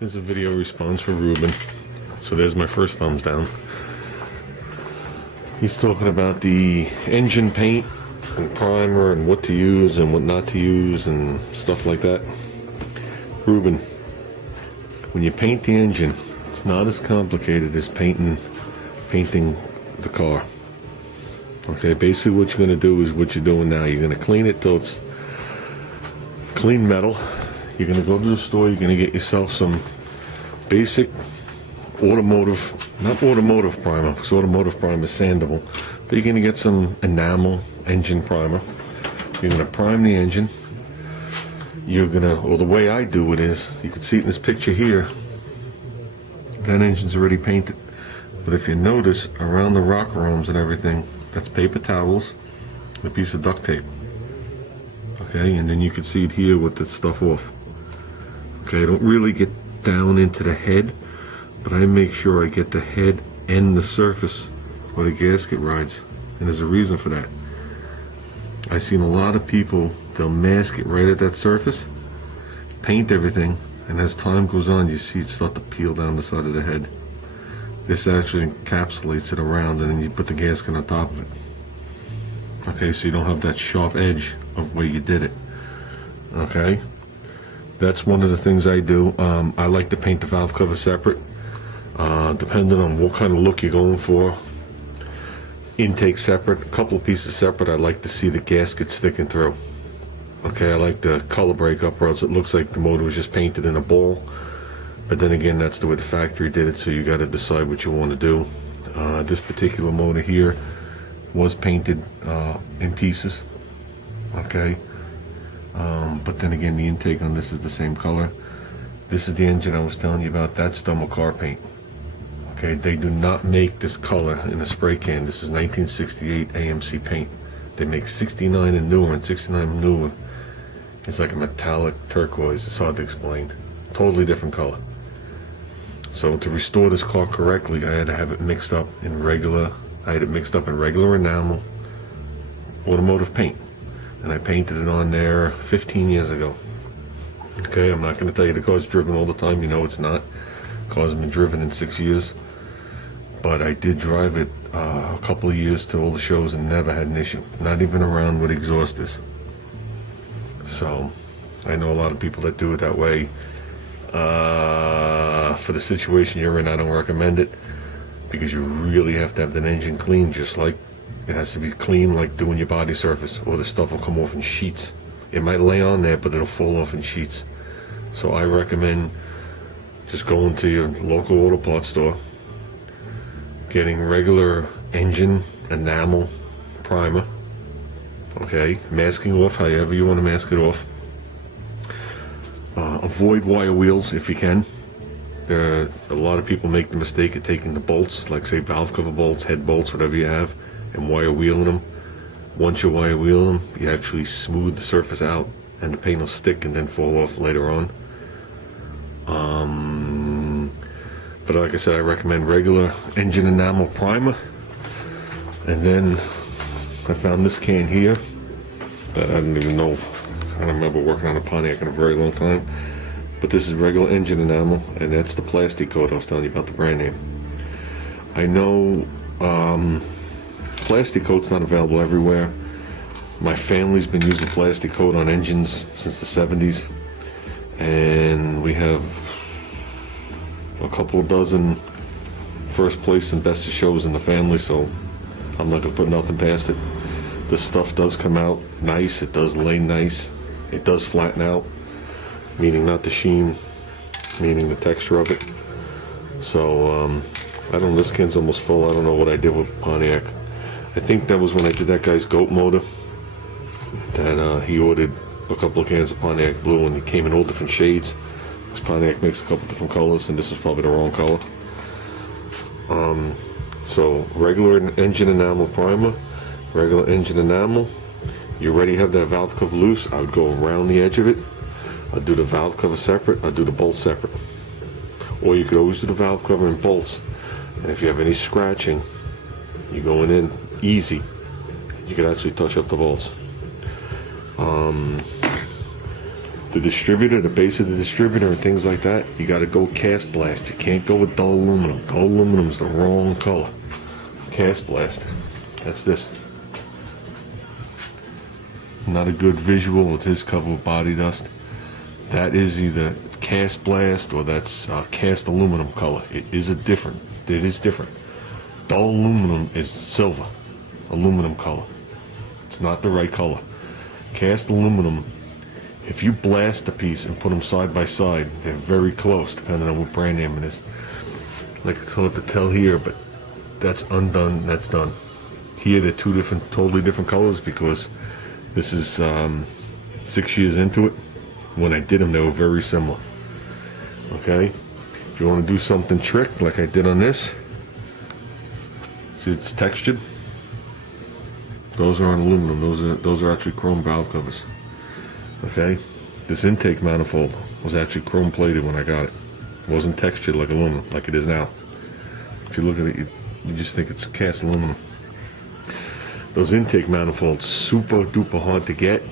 Here's a video response for Ruben. So there's my first thumbs down. He's talking about the engine paint and primer and what to use and what not to use and stuff like that. Ruben, when you paint the engine, it's not as complicated as painting the car. Okay, basically what you're going to do is what you're doing now. You're going to clean it till it's clean metal. You're going to go to the store, you're going to get yourself some basic automotive, not automotive primer, because automotive primer is sandable, but you're going to get some enamel engine primer. You're going to prime the engine. You're going to, or the way I do it is, you can see it in this picture here, that engine's already painted. But if you notice, around the rocker arms and everything, that's paper towels and a piece of duct tape. Okay, and then you can see it here with the stuff off. Okay, I don't really get down into the head, but I make sure I get the head and the surface where the gasket rides, and there's a reason for that. I've seen a lot of people, they'll mask it right at that surface, paint everything, and as time goes on you see it start to peel down the side of the head. This actually encapsulates it around, and then you put the gasket on top of it. Okay, so you don't have that sharp edge of where you did it. Okay, that's one of the things I do. I like to paint the valve cover separate, depending on what kind of look you're going for. Intake separate, a couple of pieces separate. I like to see the gasket sticking through. Okay, I like the color breakup, or else it looks like the motor was just painted in a ball. But then again, that's the way the factory did it, so you got to decide what you want to do. This particular motor here was painted in pieces. Okay, but then again, the intake on this is the same color. This is the engine I was telling you about. That's done with car paint. Okay, they do not make this color in a spray can. This is 1968 AMC paint. They make 69 and newer, and 69 and newer, it's like a metallic turquoise. It's hard to explain. Totally different color. So to restore this car correctly, I had to have it mixed up in regular. I had it mixed up in regular enamel, automotive paint, and I painted it on there 15 years ago. Okay, I'm not going to tell you the car's driven all the time. You know it's not. The car's been driven in 6 years, but I did drive it a couple of years to all the shows and never had an issue. Not even around what exhaust is. So I know a lot of people that do it that way. For the situation you're in, I don't recommend it, because you really have to have that engine clean, just like it has to be clean like doing your body surface, or the stuff will come off in sheets. It might lay on there, but it'll fall off in sheets. So I recommend just going to your local auto parts store, getting regular engine enamel primer. Okay, masking off however you want to mask it off. Avoid wire wheels if you can. A lot of people make the mistake of taking the bolts, like say valve cover bolts, head bolts, whatever you have, and wire wheeling them. Once you wire wheel them, you actually smooth the surface out, and the paint will stick and then fall off later on. But like I said, I recommend regular engine enamel primer. And then I found this can here that I didn't even know. I don't remember working on a Pontiac in a very long time. But this is regular engine enamel, and that's the plastic coat I was telling you about, the brand name. I know plastic coat's not available everywhere. My family's been using plastic coat on engines since the 70s, and we have a couple of dozen first place and best of shows in the family, so I'm not gonna put nothing past it. This stuff does come out nice, it does lay nice, it does flatten out, meaning not the sheen, meaning the texture of it. So I don't know, this can's almost full. I don't know what I did with Pontiac. I think that was when I did that guy's goat motor, that he ordered a couple of cans of Pontiac Blue, and it came in all different shades, because Pontiac makes a couple different colors, and this is probably the wrong color. So regular engine enamel primer, regular engine enamel. You already have that valve cover loose, I would go around the edge of it. I'd do the valve cover separate, I'd do the bolts separate. Or you could always do the valve cover and bolts. And if you have any scratching, you're going in easy. You can actually touch up the bolts. the distributor, the base of the distributor and things like that, you got to go cast blast. You can't go with dull aluminum. Dull aluminum is the wrong color. Cast blast. That's this. Not a good visual. It is covered with body dust. That is either cast blast or that's cast aluminum color. It is different. Dull aluminum is silver aluminum color. It's not the right color. Cast aluminum, if you blast a piece and put them side by side, they're very close depending on what brand name it is. Like it's hard to tell here, but that's undone, that's done. Here they're two different, totally different colors because this is 6 years into it. When I did them, they were very similar. Okay, if you want to do something trick like I did on this, see it's textured. Those are on aluminum. Those are actually chrome valve covers. Okay, this intake manifold was actually chrome plated when I got it. It wasn't textured like aluminum like it is now. If you look at it, you just think it's cast aluminum. Those intake manifolds, super duper hard to get.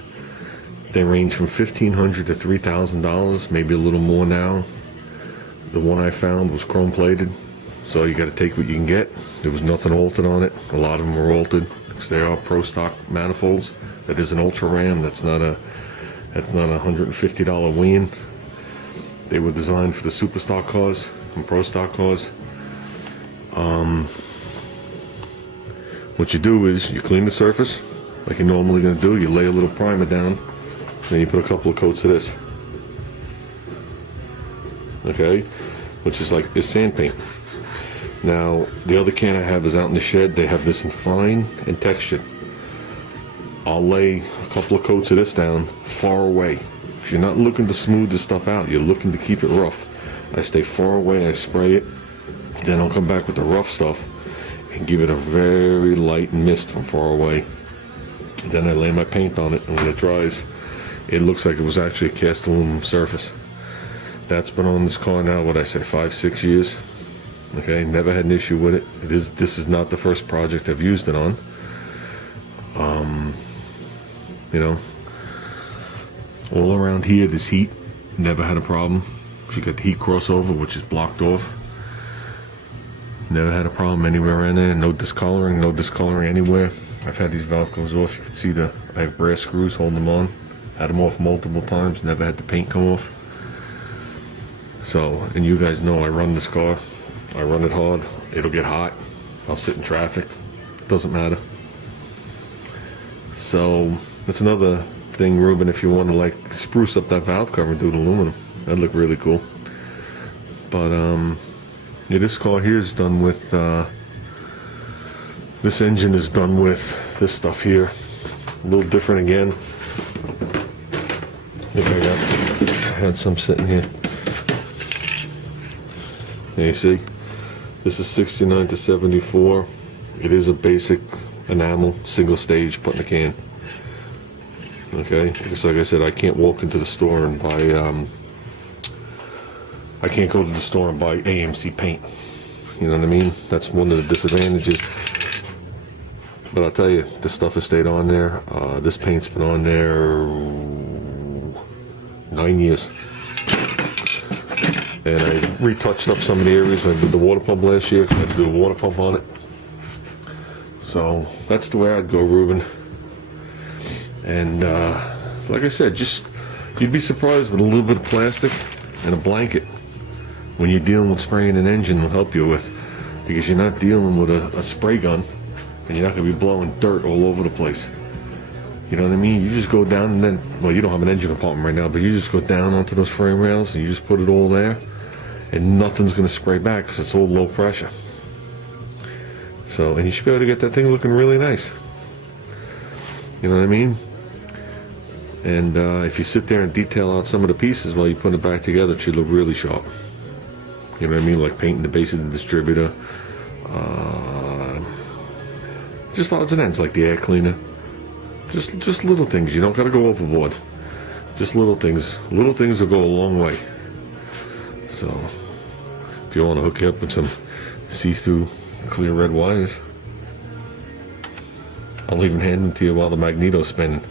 They range from $1,500 to $3,000, maybe a little more now. The one I found was chrome plated, so you got to take what you can get. There was nothing altered on it. A lot of them were altered because they are pro stock manifolds. That is an Ultra Ram. That's not a $150 wean. They were designed for the super stock cars and pro stock cars. What you do is you clean the surface like you're normally going to do. You lay a little primer down, then you put a couple of coats of this. Okay, which is like this sand paint. Now the other can I have is out in the shed. They have this in fine and textured. I'll lay a couple of coats of this down far away. If you're not looking to smooth the stuff out, you're looking to keep it rough. I stay far away, I spray it, then I'll come back with the rough stuff and give it a very light mist from far away. Then I lay my paint on it, and when it dries, it looks like it was actually a cast aluminum surface. That's been on this car now, what I say, 5-6 years. Okay, never had an issue with it. This is not the first project I've used it on. You know, all around here, this heat, never had a problem. You got the heat crossover, which is blocked off. Never had a problem anywhere in there. No discoloring anywhere. I've had these valve covers off. You can see I have brass screws holding them on. Had them off multiple times. Never had the paint come off. So, and you guys know I run this car. I run it hard. It'll get hot. I'll sit in traffic. Doesn't matter. So that's another thing, Ruben. If you want to like spruce up that valve cover and do it aluminum, that'd look really cool. But yeah, this car here is done with. This engine is done with this stuff here. A little different again. I had some sitting here. There you see. This is 69 to 74. It is a basic enamel, single stage, put in a can. Okay, because like I said, I can't walk into the store and buy, I can't go to the store and buy AMC paint. You know what I mean? That's one of the disadvantages. But I'll tell you, this stuff has stayed on there. This paint's been on there 9 years. And I retouched up some of the areas when I did the water pump last year. I had to do a water pump on it. So that's the way I'd go, Ruben. And like I said, just you'd be surprised with a little bit of plastic and a blanket when you're dealing with spraying an engine will help you with, because you're not dealing with a spray gun and you're not going to be blowing dirt all over the place. You know what I mean? You just go down and then, well, you don't have an engine compartment right now, but you just go down onto those frame rails and you just put it all there and nothing's going to spray back because it's all low pressure. So, and you should be able to get that thing looking really nice. You know what I mean? And if you sit there and detail out some of the pieces while you put it back together, it should look really sharp. You know what I mean? Like painting the base of the distributor. Just odds and ends, like the air cleaner. Just little things. You don't got to go overboard. Just little things. Little things will go a long way. So, if you want to hook you up with some see-through clear red wires, I'll even hand them to you while the magneto's spinning.